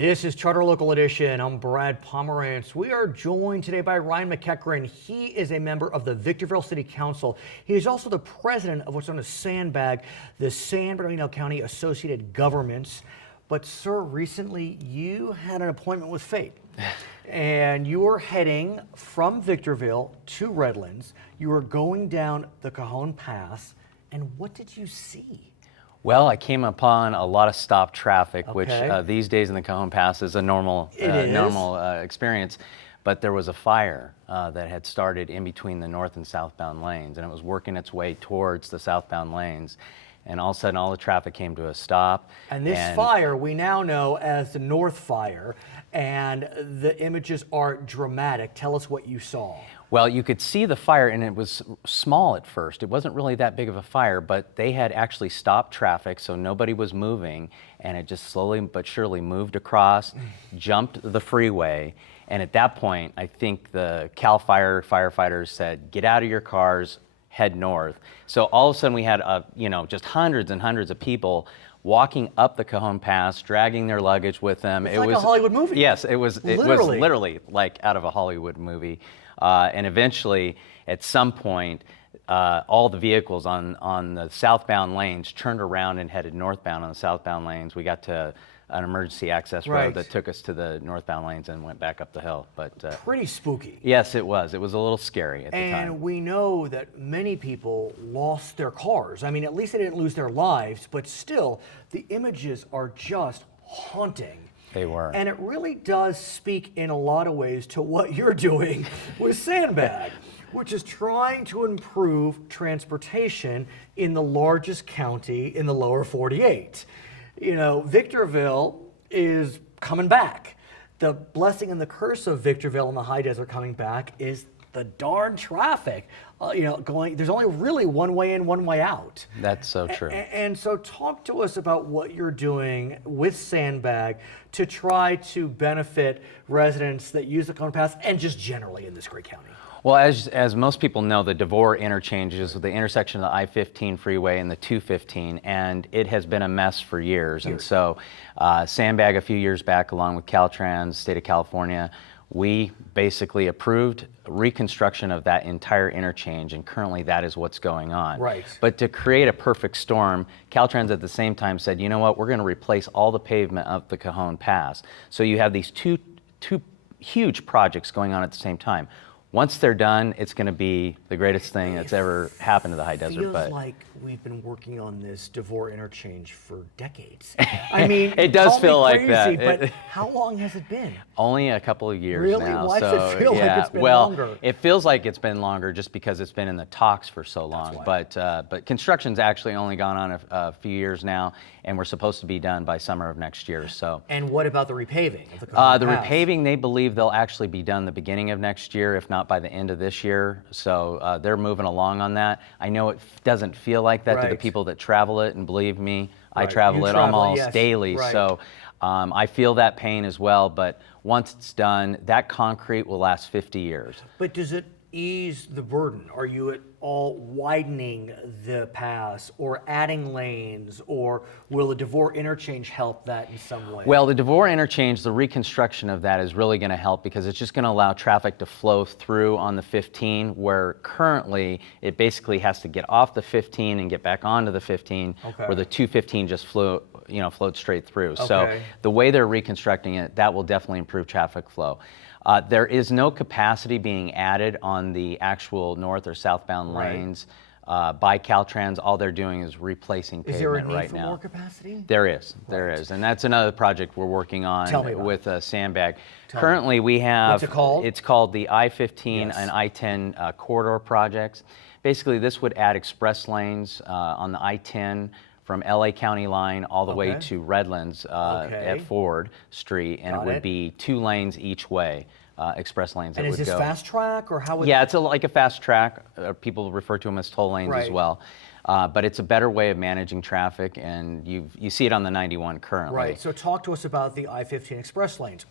This is Charter Local Edition. I'm Brad Pomerance. We are joined today by Ryan MacEachron. He is a member of the Victorville City Council. He is also the president of what's known as SANDBAG, the San Bernardino County Associated Governments. But sir, recently you had an appointment with fate. And you were heading from Victorville to Redlands. You were going down the Cajon Pass. And what did you see? Well, I came upon a lot of stop traffic, which these days in the Cajon Pass is a normal experience. But there was a fire that had started in between the north and southbound lanes, and it was working its way towards the southbound lanes. And all of a sudden, all the traffic came to a stop. And this fire we now know as the North Fire, and the images are dramatic. Tell us what you saw. Well, you could see the fire, and it was small at first. It wasn't really that big of a fire, but they had actually stopped traffic, so nobody was moving, and it just slowly but surely moved across, jumped the freeway, and at that point, I think the CAL FIRE firefighters said, "Get out of your cars, head north." So all of a sudden, we had just hundreds and hundreds of people walking up the Cajon Pass, dragging their luggage with them. It was like a Hollywood movie. Yes, it was literally like out of a Hollywood movie. And eventually, at some point, all the vehicles on the southbound lanes turned around and headed northbound on the southbound lanes. We got to an emergency access road that took us to the northbound lanes and went back up the hill. But pretty spooky. Yes, it was. It was a little scary at the time. And we know that many people lost their cars. I mean, at least they didn't lose their lives, but still, the images are just haunting. They were. And it really does speak in a lot of ways to what you're doing with SANDBAG, which is trying to improve transportation in the largest county in the lower 48. You know, Victorville is coming back. The blessing and the curse of Victorville and the high desert coming back is the darn traffic. There's only really one way in, one way out. That's so true. And so talk to us about what you're doing with SANDBAG to try to benefit residents that use the Cajon Pass and just generally in this great county. Well, as most people know, the DeVore interchange is the intersection of the I-15 freeway and the 215, and it has been a mess for years. And so SANDBAG a few years back, along with Caltrans, State of California, we basically approved reconstruction of that entire interchange, and currently that is what's going on. Right. But to create a perfect storm, Caltrans at the same time said, you know what, we're going to replace all the pavement of the Cajon Pass. So you have these two huge projects going on at the same time. Once they're done, it's going to be the greatest thing that's ever happened to the high desert. Feels like we've been working on this DeVore interchange for decades. I mean, it does feel crazy, like that. But how long has it been? Only a couple of years really? now. Why does it feel like it's been longer? It feels like it's been longer just because it's been in the talks for so long. But construction's actually only gone on a few years now, and we're supposed to be done by summer of next year. So. And what about the repaving of the Cajon The Pass? repaving, they believe they'll actually be done the beginning of next year, if not by the end of this year. So they're moving along on that. I know it doesn't feel like that to the people that travel it, and believe me, I travel it almost daily. So I feel that pain as well, but once it's done, that concrete will last 50 years. But does it ease the burden? Are you at all widening the pass or adding lanes, or will the DeVore interchange help that in some way? Well, the DeVore interchange, the reconstruction of that is really going to help because it's just going to allow traffic to flow through on the 15, where currently it basically has to get off the 15 and get back onto the 15, where the 215 just flowed straight through. So the way they're reconstructing it, that will definitely improve traffic flow. There is no capacity being added on the actual north or southbound lanes by Caltrans. All they're doing is replacing pavement right now. Is there a need for more capacity? There is. There is. And that's another project we're working on with SANDBAG. Currently we have... What's it called? It's called the I-15 and I-10 corridor projects. Basically, this would add express lanes on the I-10 from LA County line all the way to Redlands at Ford Street, and it would be 2 lanes each way, express lanes that would go. And is this fast track, or how would it's like a fast track. People refer to them as toll lanes as well. But it's a better way of managing traffic, and you see it on the 91 currently. Right, so talk to us about the I-15 express lanes.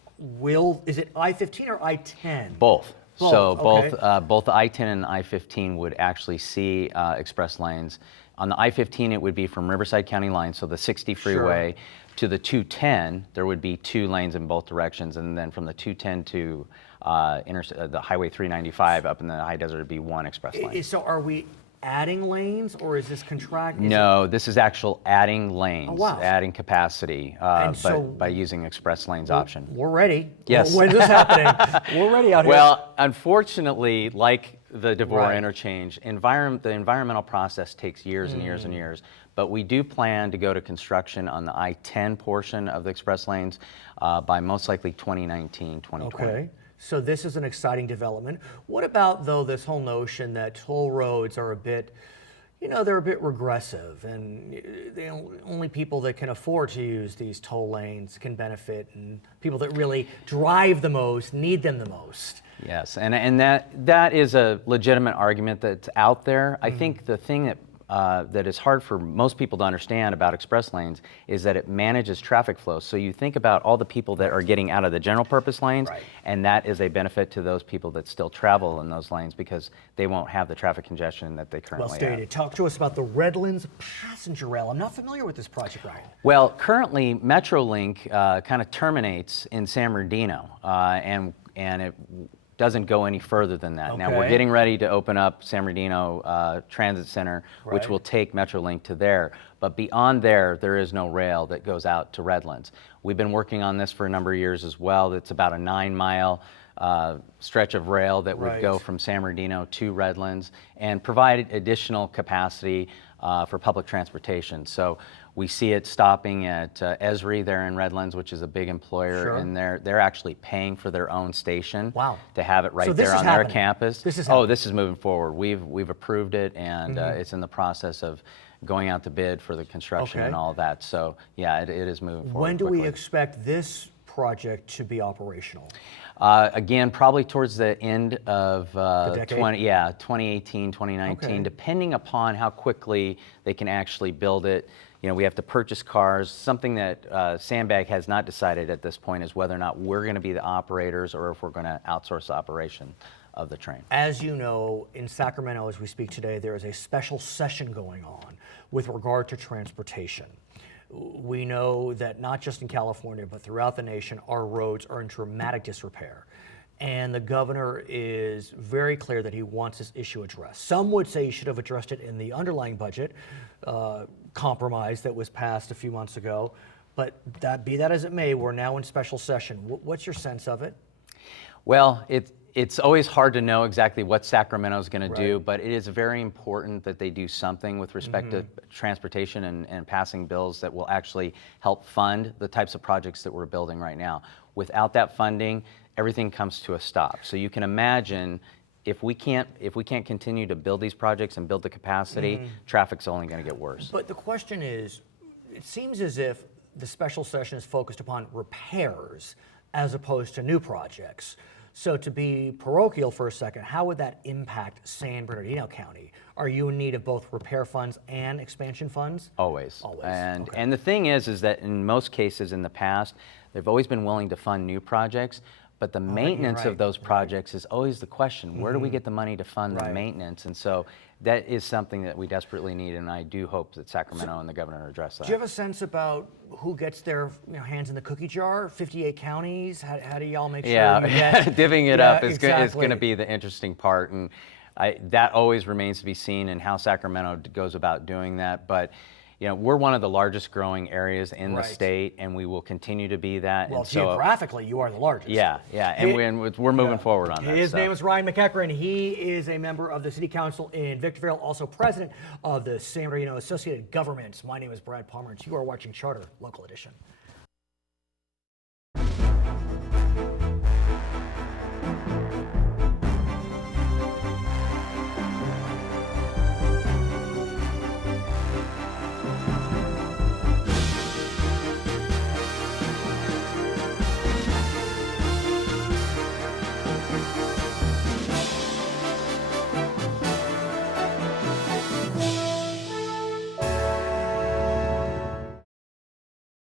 Is it I-15 or I-10? Both. So both the I-10 and the I-15 would actually see express lanes. On the I-15, it would be from Riverside County line, so the 60 freeway, To the 210, there would be 2 lanes in both directions, and then from the 210 to the Highway 395 up in the high desert would be 1 express lane. So are we adding lanes, or is this contract? No, this is actual adding lanes, Oh, wow. adding capacity, but by using express lanes option. We're ready. Yes. When is this happening? We're ready out here. Well, unfortunately, like the DeVore Right. interchange, the environmental process takes years and years and years. But we do plan to go to construction on the I-10 portion of the express lanes by most likely 2019, 2020. Okay. So this is an exciting development. What about, though, this whole notion that toll roads are a bit, they're a bit regressive, and the only people that can afford to use these toll lanes can benefit, and people that really drive the most need them the most? Yes, and that is a legitimate argument that's out there. I think the thing that is hard for most people to understand about express lanes is that it manages traffic flow. So you think about all the people that are getting out of the general purpose lanes, Right. and that is a benefit to those people that still travel in those lanes because they won't have the traffic congestion that they currently Well stated. have. Talk to us about the Redlands passenger rail. I'm not familiar with this project, Ryan. Well, currently MetroLink kind of terminates in San Bernardino, and it doesn't go any further than that. Now we're Okay. getting ready to open up San Bernardino Transit Center, which Right. will take MetroLink to there. But beyond there is no rail that goes out to Redlands. We've been working on this for a number of years as well. It's about a 9-mile stretch of rail that would go Right. from San Bernardino to Redlands and provide additional capacity for public transportation. So we see it stopping at Esri there in Redlands, which is a big employer, Sure. and they're actually paying for their own station Wow. to have it right So this there is on happening. their campus. This is Oh, happening. this is moving forward. We've approved it, and it's in the process of going out to bid for the construction Okay. and all that. So yeah, it is moving forward. When do we quickly. expect this project to be operational? Again, probably towards the end of decade? 2018, 2019, Okay. depending upon how quickly they can actually build it. We have to purchase cars. Something that Sandbag has not decided at this point is whether or not we're going to be the operators or if we're going to outsource the operation of the train. As you know, in Sacramento, as we speak today, there is a special session going on with regard to transportation. We know that not just in California, but throughout the nation, our roads are in dramatic disrepair. And the governor is very clear that he wants this issue addressed. Some would say he should have addressed it in the underlying budget compromise that was passed a few months ago. But be that as it may, we're now in special session. What's your sense of it? Well, it's always hard to know exactly what Sacramento is going to do, Right. but it is very important that they do something with respect to transportation and passing bills that will actually help fund the types of projects that we're building right now. Without that funding, everything comes to a stop. So you can imagine if we can't continue to build these projects and build the capacity, traffic's only going to get worse. But the question is, it seems as if the special session is focused upon repairs as opposed to new projects. So to be parochial for a second, how would that impact San Bernardino County? Are you in need of both repair funds and expansion funds? Always. Always, And okay. and the thing is that in most cases in the past, they've always been willing to fund new projects, but the maintenance right, of those projects is always the question. Where do we get the money to fund the Right. maintenance? And so that is something that we desperately need, and I do hope that Sacramento and the governor address that. Do you have a sense about who gets their hands in the cookie jar? 58 counties? How do y'all make sure you Yeah, get... divvying it Yeah, up is going exactly. to be the interesting part, and that always remains to be seen in how Sacramento goes about doing that. But we're one of the largest growing areas in the Right. state, and we will continue to be that. Well, and so, geographically, you are the largest. yeah, and we're moving forward on that. His so. name is Ryan MacEachron. He is a member of the City Council in Victorville, also president of the San Bernardino Associated Governments. My name is Brad Pomerance. You are watching Charter Local Edition.